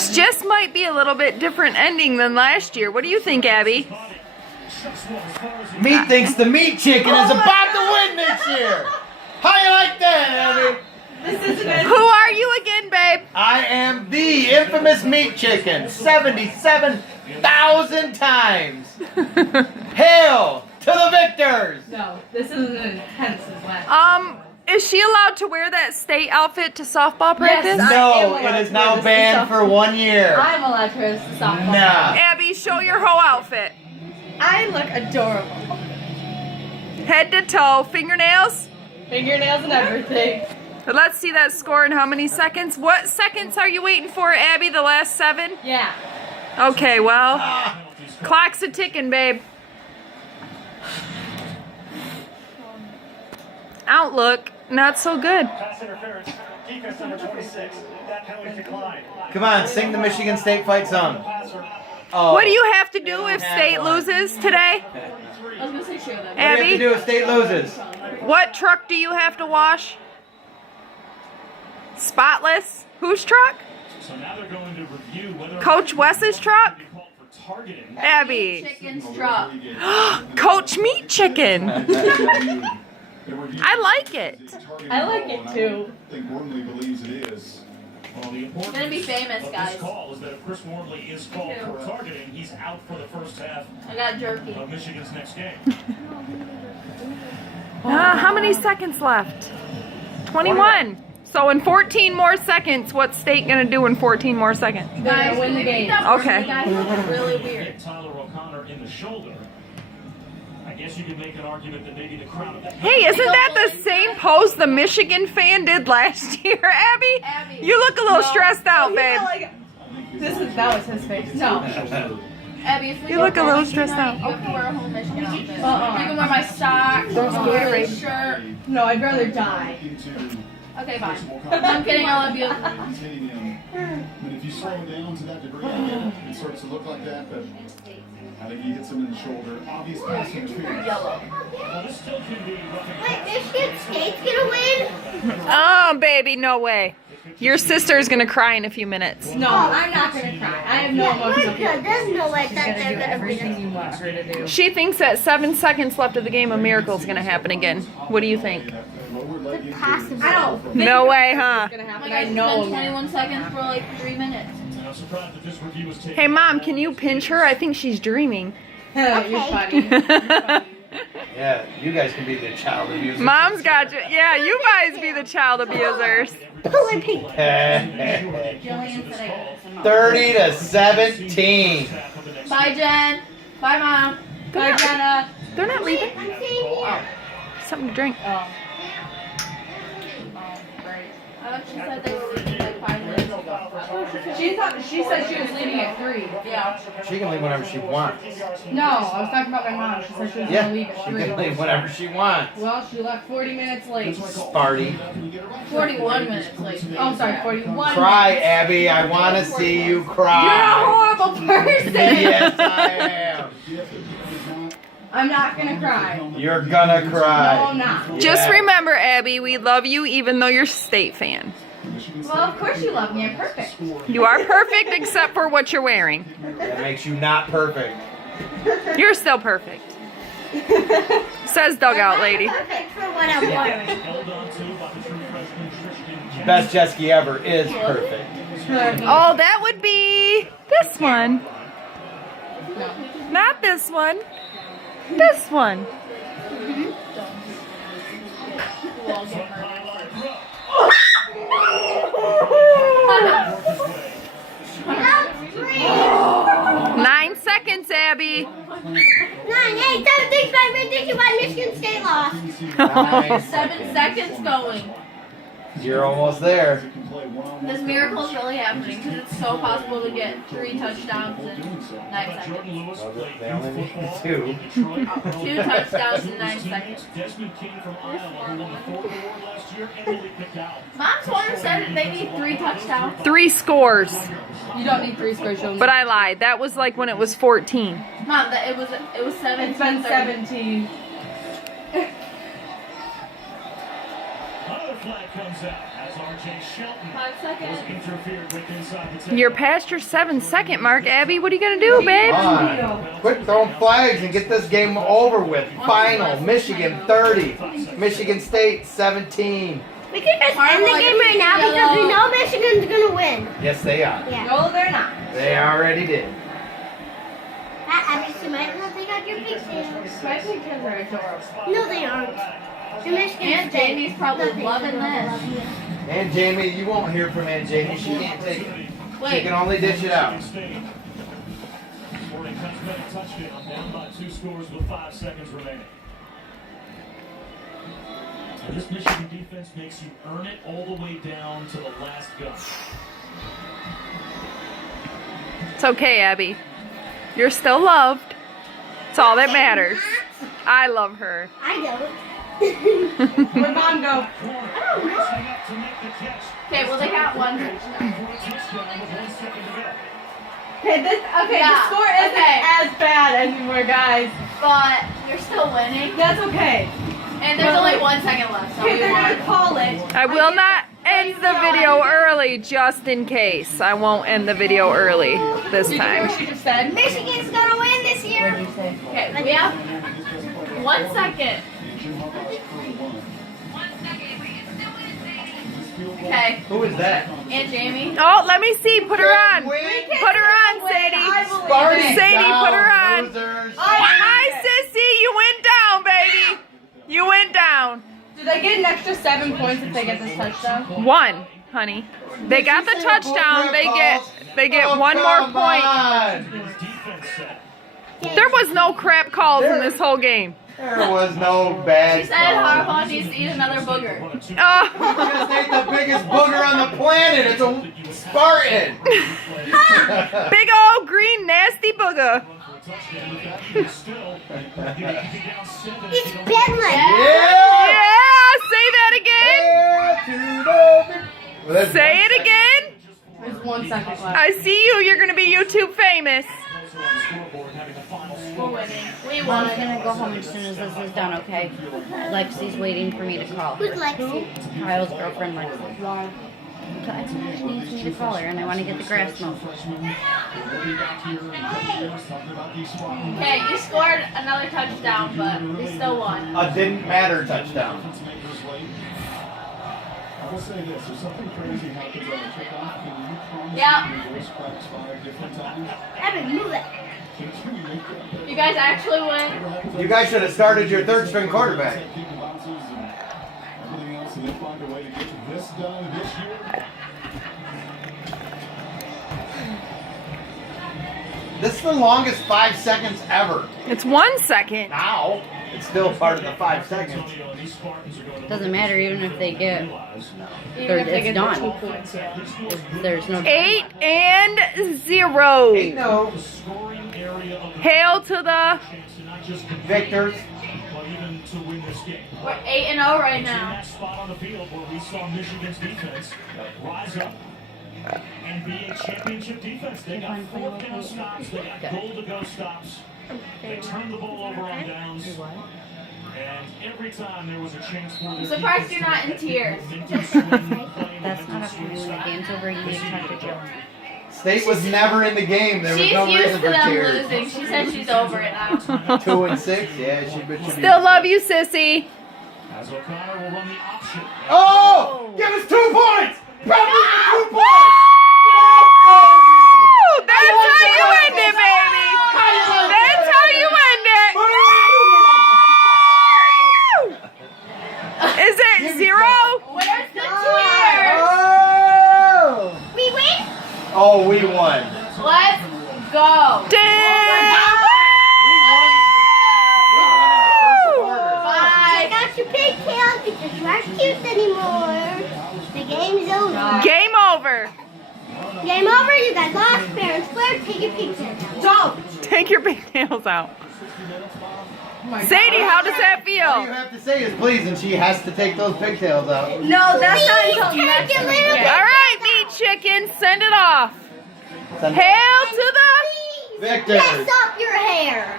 This just might be a little bit different ending than last year. What do you think, Abby? Me thinks the meat chicken is about to win this year. How you like that, Abby? Who are you again, babe? I am the infamous meat chicken 77,000 times. Hail to the victors! No, this isn't as intense as last. Is she allowed to wear that state outfit to softball practice? Yes, No, it is now banned for 1 year. I'm allowed to wear this to softball. Nah. Abby, show your whole outfit. I look adorable. Head to toe, fingernails. Fingernails and everything. Let's see that score in how many seconds. What seconds are you waiting for, Abby? The last 7? Yeah. Okay, well, clock's a ticking, babe. Outlook, not so good. Pass interference. Defense number 26. That penalty declined. Come on, sing the Michigan State fight song. Oh. What do you have to do if State loses today? I was gonna say show them. What do you have to Abby, do if State loses? what truck do you have to wash? Spotless? Whose truck? So now they're going to review whether Coach Wes's truck? be called for targeting. Abby. Chicken's truck. Coach Meat Chicken. I like it. I like it too. I think Wormley believes it is. Well, the importance Gonna be famous, of guys. this call is that if Chris Wormley is called for targeting, he's out for the first half I got jerky. of Michigan's next game. How many seconds left? 21. So in 14 more seconds, what's State gonna do in 14 more seconds? They're gonna win the game. Okay. You guys look really weird. Hit Tyler O'Connor in the shoulder. I guess you could make an argument that maybe the crown of the Hey, isn't that the same pose the Michigan fan did last year, Abby? Abby. You look a little stressed out, Oh, babe. That was his face. No. Abby, if we You go look a little bowling stressed tonight, out. you have to wear a whole Michigan outfit. You Uh-uh. can wear my socks, Don't scare her. shirt. No, I'd rather die. Okay, fine. I'm kidding, I love you. He's hitting him. But if you slow him down to that degree, I get it. It starts to look like that, but I think he hits him in the shoulder. Obvious pass interference. Well, this still can be Wait, Michigan State's gonna win? Oh, baby, no way. Your sister's gonna cry in a few minutes. No, I'm not gonna cry. I have no Yeah, emotional Monica, there's no way that they're gonna win. everything you want her to do. She thinks that 7 seconds left of the game, a miracle's gonna happen again. What do you think? Possible. I don't think No way, huh? it's gonna Oh my happen. God, I it's know. been 21 seconds for like 3 minutes. And I'm surprised that this review was taken. Hey, Mom, can you pinch her? I think she's dreaming. You're funny. You're funny. Yeah, you guys can be the child abusers. Mom's got you. Yeah, you guys be the child abusers. Pull and pink. 30 to 17. Bye, Jen. Bye, Mom. Bye, Jenna. They're not leaving. I'm saying here. Something to drink. Oh. I thought she said they were leaving like 5 minutes ago. She said she was leaving at 3. Yeah. She can leave whenever she wants. No, I was talking about my mom. She said she was Yeah, gonna leave she at can 3. leave whenever she wants. Well, she left 40 minutes late. Party. 41 minutes late. Oh, sorry, 41 Cry, minutes. Abby. I want to see you You're a cry. horrible person. Yes, I am. I'm not gonna cry. You're gonna No, cry. I'm not. Just Yeah. remember, Abby, we love you even though you're a State fan. Well, of course you love me. I'm perfect. You are perfect except for what you're wearing. That makes you not perfect. You're still perfect. Says dugout lady. Perfect for what I'm wearing. Held on to by the true freshman Tristan Best jet ski ever is perfect. Oh, that would be this one. Not this one. This one. That's three. 9 seconds, Abby. 9, 8, 7, 6, 5, 8, 6, 1, Michigan State lost. 9 7 seconds going. You're almost there. This miracle is really happening because it's so possible to get 3 touchdowns in 9 seconds. Well, they only need 2. 2 touchdowns in 9 seconds. Desmond King from Iowa, who won the Ford Award last year, Emily picked out. Mom's one said that they need 3 touchdowns. 3 scores. You don't need 3 scores. You'll need. But I lied. That was like when it was 14. Mom, that it was 7. It's been 17. Another flag comes out as R.J. Shelton 5 was seconds. interfered with inside the 10. You're past your 7-second mark, Abby. What are you gonna do, babe? Come on. Quit throwing flags and get this game over with. Final. Michigan 30. Michigan State 17. We can just end the game right now because we know Michigan's gonna win. Yes, they are. Yeah. No, they're not. They already did. I mean, you might not take out your pigtails. My pigtails are adorable. No, they aren't. The Michigan And State. Jamie's probably Nothing. loving this. And Jamie, you won't hear from Aunt Jamie. She can't take it. She Wait. can only dish it out. Sporting cosmetic touchdown, down by 2 scores with 5 seconds remaining. And this Michigan defense makes you earn it all the way down to the last gun. It's okay, Abby. You're still loved. It's all that matters. I love her. I don't. Where'd Mom go? Racing up to make the catch. Okay, well, they got one. For a touchdown with 1 second to go. Okay, the Yeah, score isn't okay. as bad anymore, guys. But you're still winning. That's okay. And there's only 1 second left, so Okay, we they're won. gonna call it. I will not end the video early, just in case. I won't end the video early this Did you hear what time. she just said? Michigan's gonna win this year. Okay, we have 1 second. Okay, Who is that? and Jamie. Oh, let me see. Put her on. Win. Put her on, Sadie. Spartans Sadie, down, put her on. losers. Hi, sissy. You went down, baby. You went down. Do they get an extra 7 points if they get this touchdown? 1, honey. They got the touchdown. They get Oh, one more come point. on. Defense set. There was no crap calls in this whole game. There was no bad She said call. Harbaugh needs to eat another booger. Oh. Just ate the biggest booger on the planet. It's a Spartan. Big old green nasty booger. It's Bedlam. Yeah. Yeah, say that again. Well, that's Say one it again. There's 1 second left. I see you. You're gonna be YouTube famous. We're winning. We I'm won. gonna go home as soon as this is done, okay? Lexi's waiting for me to call. Who's Lexi? Kyle's girlfriend, Lexi. Why? She needs me to call her, and I want to get the grass mowed. Okay, you scored another touchdown, but we still won. A didn't matter touchdown. I will say this, if something crazy happens on the kickoff, can you promise Yeah. me your voice cracks 5 different times? Evan, move it. Can you make that? You guys actually win. You guys should have started your third string quarterback. Keeping bounces and everything else, and they find a way to get this done this year. This is the longest 5 seconds ever. It's 1 second. Now, it's still part of the 5 seconds. Doesn't matter even if they get. Even if they It's get done. the 2 points, yeah. There's no. 8 and 0. No. Hail to the Victors. Even to win this game. We're 8-0 right In now. that spot on the field where we saw Michigan's defense rise up and be a championship defense. They got 4th down stops, they got goal-to-go stops. They turned the ball over on downs. And every time there was a chance for I'm surprised you're not in tears. That's not up to me when the game's over. You need to talk to Jill. State was never in the game. There was She's no used reason to for them tears. losing. She said she's over it now. 2 and 6. Yeah, she should be. Still love you, sissy. as O'Connor will run the option. Oh! Give us 2 points! Probably 2 points! Woo! That's how you end it, baby. That's how you end it. Woo! Is it 0? Where's the cheers? Oh! We win? Oh, we won. Let's go. Damn! Take out your pigtails because you aren't cute anymore. The game's over. Game over. Game over, you guys lost. Parents, Flair, take your pigtails out. Don't. Take your big nails out. Sadie, how does that All you feel? have to say is please, and she has to take those pigtails out. No, that's not Please until take next your week. little All right, meat chicken, send it off. Send- Hail to the Please Victor. mess up your hair.